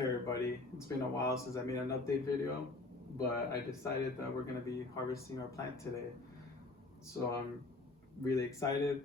Hey everybody, it's been a while since I made an update video, but I decided that we're going to be harvesting our plant today. So I'm really excited,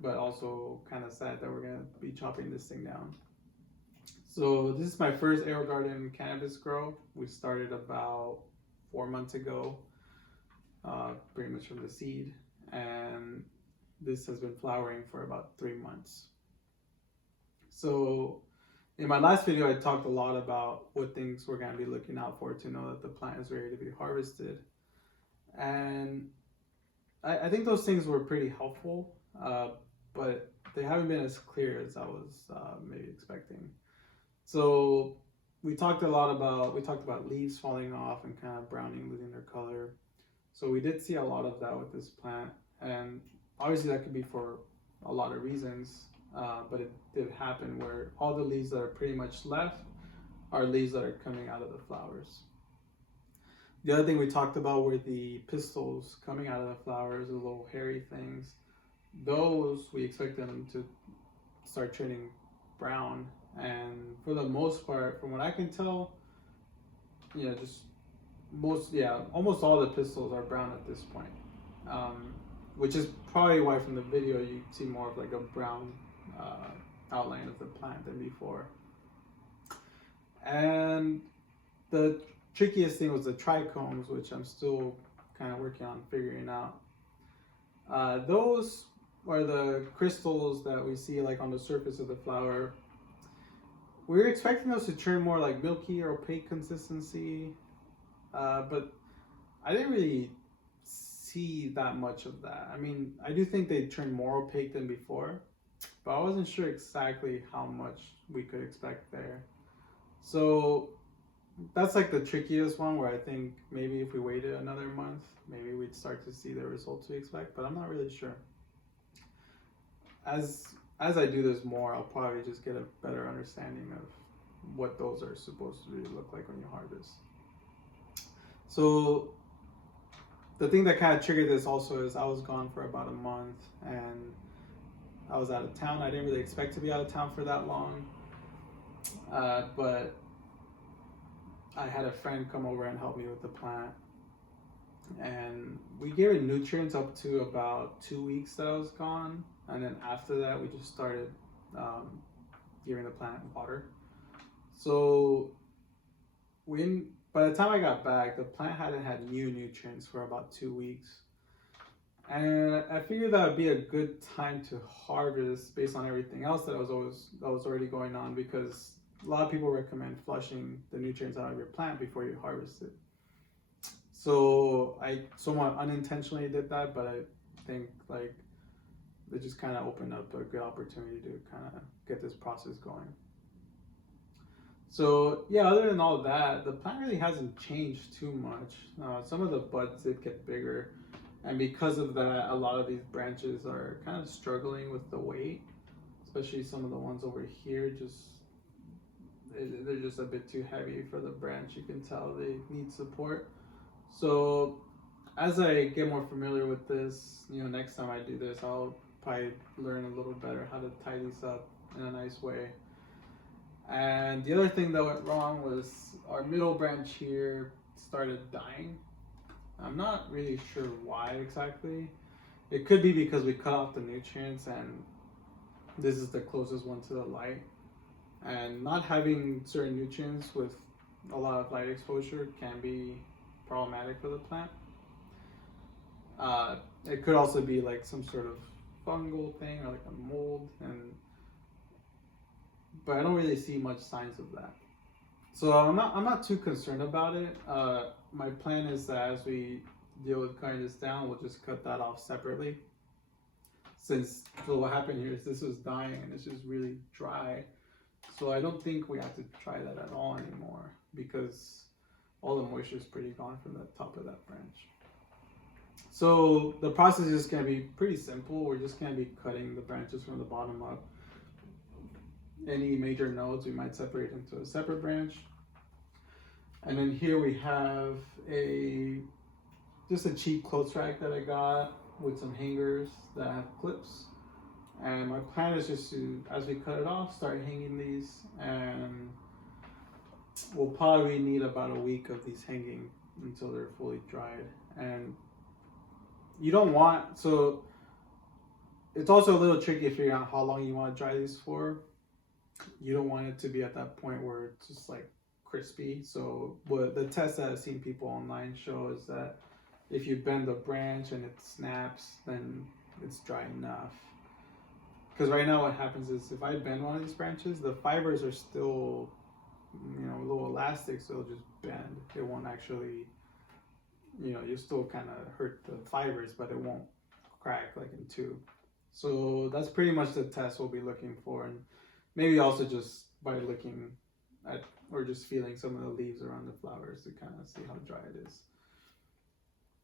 but also kind of sad that we're going to be chopping this thing down. So this is my first Aerogarden cannabis grow. We started about 4 months ago, pretty much from the seed, and this has been flowering for about 3 months. So in my last video, I talked a lot about what things we're going to be looking out for to know that the plant is ready to be harvested. And I think those things were pretty helpful, but they haven't been as clear as I was maybe expecting. So we talked about leaves falling off and kind of browning, losing their color. So we did see a lot of that with this plant, and obviously that could be for a lot of reasons. But it did happen where all the leaves that are pretty much left are leaves that are coming out of the flowers. The other thing we talked about were the pistils coming out of the flowers, the little hairy things. Those we expect them to start turning brown, and for the most part, from what I can tell, almost all the pistils are brown at this point. Which is probably why from the video you see more of like a brown outline of the plant than before. And the trickiest thing was the trichomes, which I'm still kind of working on figuring out. Those are the crystals that we see like on the surface of the flower. We were expecting those to turn more like milky or opaque consistency, but I didn't really see that much of that. I mean, I do think they turned more opaque than before, but I wasn't sure exactly how much we could expect there. So that's like the trickiest one, where I think maybe if we waited another month, maybe we'd start to see the results we expect, but I'm not really sure. As I do this more, I'll probably just get a better understanding of what those are supposed to really look like when you harvest. So the thing that kind of triggered this also is I was gone for about a month, and I was out of town. I didn't really expect to be out of town for that long, but I had a friend come over and help me with the plant, and we gave it nutrients up to about 2 weeks that I was gone, and then after that we just started giving the plant water. So by the time I got back, the plant hadn't had new nutrients for about 2 weeks. And I figured that would be a good time to harvest based on everything else that was already going on, because a lot of people recommend flushing the nutrients out of your plant before you harvest it. So I somewhat unintentionally did that, but I think like it just kind of opened up a good opportunity to kind of get this process going. So yeah, other than all that, the plant really hasn't changed too much. Some of the buds did get bigger, and because of that, a lot of these branches are kind of struggling with the weight, especially some of the ones over here. They're just a bit too heavy for the branch. You can tell they need support. So as I get more familiar with this, next time I do this, I'll probably learn a little better how to tie these up in a nice way. And the other thing that went wrong was our middle branch here started dying. I'm not really sure why exactly. It could be because we cut off the nutrients and this is the closest one to the light. And not having certain nutrients with a lot of light exposure can be problematic for the plant. It could also be like some sort of fungal thing or like a mold, but I don't really see much signs of that. So I'm not too concerned about it. My plan is that as we deal with cutting this down, we'll just cut that off separately. So what happened here is this was dying and it's just really dry. So I don't think we have to try that at all anymore, because all the moisture is pretty gone from the top of that branch. So the process is going to be pretty simple. We're just going to be cutting the branches from the bottom up. Any major nodes we might separate into a separate branch. And then here we have just a cheap clothes rack that I got with some hangers that have clips. And my plan is just to, as we cut it off, start hanging these, and we'll probably need about a week of these hanging until they're fully dried. And you don't want, so it's also a little tricky figuring out how long you want to dry these for. You don't want it to be at that point where it's just like crispy. So what the test that I've seen people online show is that if you bend the branch and it snaps, then it's dry enough. Because right now what happens is if I bend one of these branches, the fibers are still, a little elastic, so it'll just bend. It won't actually, you still kind of hurt the fibers, but it won't crack like in two. So that's pretty much the test we'll be looking for. And maybe also just by looking at or just feeling some of the leaves around the flowers to kind of see how dry it is.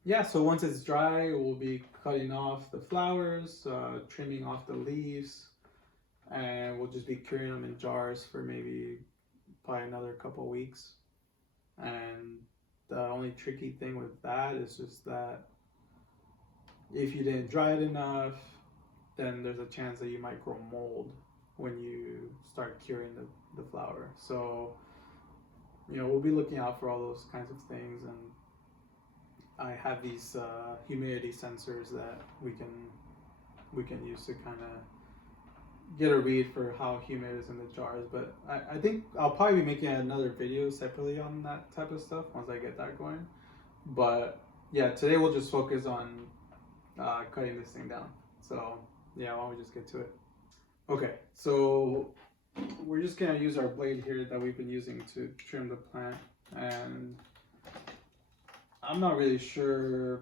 Yeah, so once it's dry, we'll be cutting off the flowers, trimming off the leaves, and we'll just be curing them in jars for maybe probably another couple weeks. And the only tricky thing with that is just that if you didn't dry it enough, then there's a chance that you might grow mold when you start curing the flower. So, we'll be looking out for all those kinds of things. And I have these humidity sensors that we can use to kind of get a read for how humid it is in the jars. But I think I'll probably be making another video separately on that type of stuff once I get that going. But yeah, today we'll just focus on cutting this thing down. So yeah, why don't we just get to it? Okay, so we're just gonna use our blade here that we've been using to trim the plant, and I'm not really sure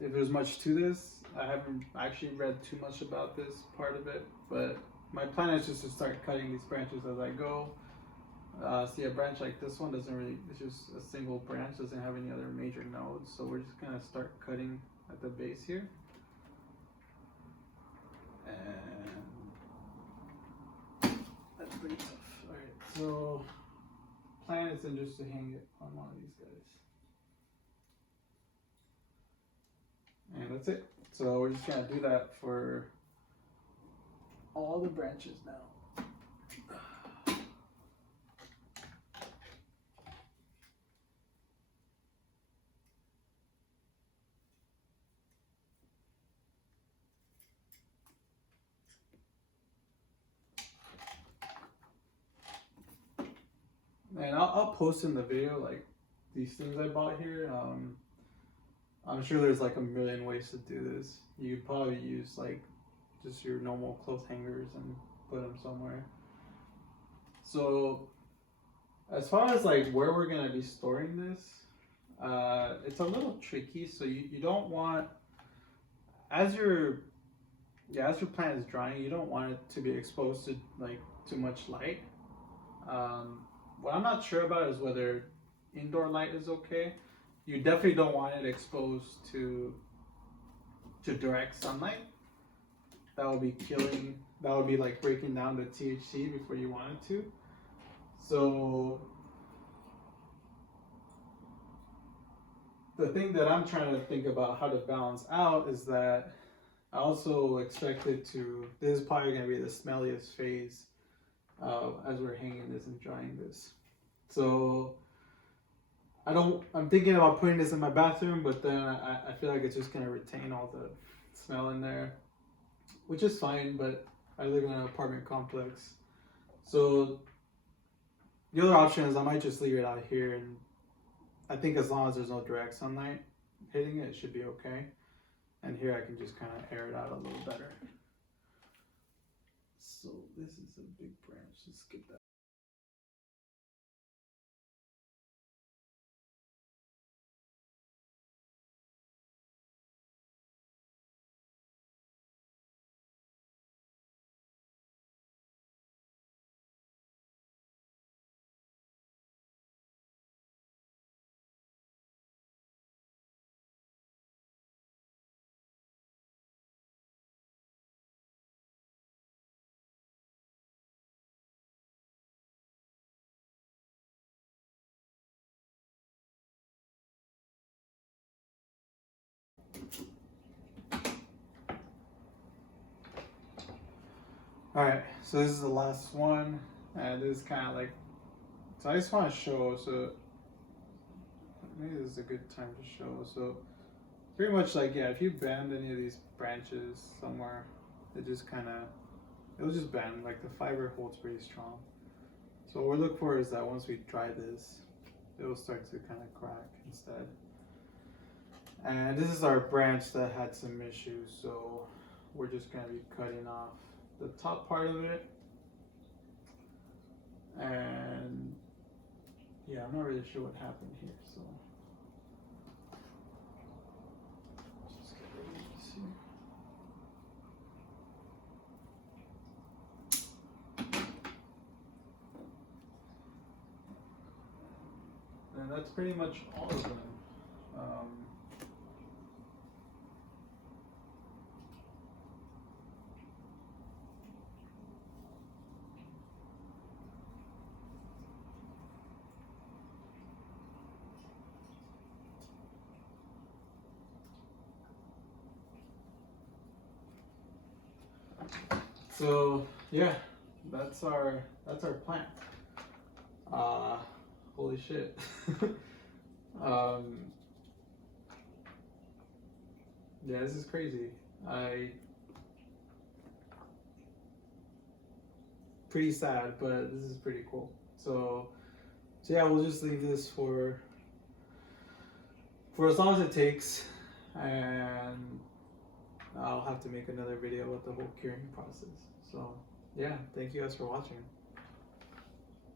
if there's much to this. I haven't actually read too much about this part of it, but my plan is just to start cutting these branches as I go. See, a branch like this one doesn't really, it's just a single branch, doesn't have any other major nodes, so we're just gonna start cutting at the base here. And that's pretty tough. Alright, so plan is then just to hang it on one of these guys. And that's it. So we're just gonna do that for all the branches now. And I'll post in the video like these things I bought here. I'm sure there's like a million ways to do this. You could probably use like just your normal clothes hangers and put them somewhere. So as far as like where we're gonna be storing this, it's a little tricky. So you don't want, as your plant is drying, you don't want it to be exposed to like too much light. What I'm not sure about is whether indoor light is okay. You definitely don't want it exposed to direct sunlight. That would be killing, that would be like breaking down the THC before you want it to. So the thing that I'm trying to think about how to balance out is that I also expect it to, this is probably going to be the smelliest phase as we're hanging this and drying this. So I'm thinking about putting this in my bathroom, but then I feel like it's just going to retain all the smell in there, which is fine, but I live in an apartment complex. So the other option is I might just leave it out here, and I think as long as there's no direct sunlight hitting it, it should be okay. And here I can just kind of air it out a little better. So this is a big branch, let's skip that. All right, so this is the last one, and this is kind of like So I just want to show. So maybe this is a good time to show. So pretty much like, yeah, if you bend any of these branches somewhere, it just kind of, it'll just bend. Like the fiber holds pretty strong. So what we look for is that once we dry this, it will start to kind of crack instead. And this is our branch that had some issues, so we're just going to be cutting off the top part of it. And yeah, I'm not really sure what happened here, so just get rid of this here. And that's pretty much all of them. So yeah, that's our plant. Holy shit. Yeah, this is crazy. Pretty sad, but this is pretty cool. So yeah, we'll just leave this for as long as it takes, and I'll have to make another video with the whole curing process. So yeah, thank you guys for watching.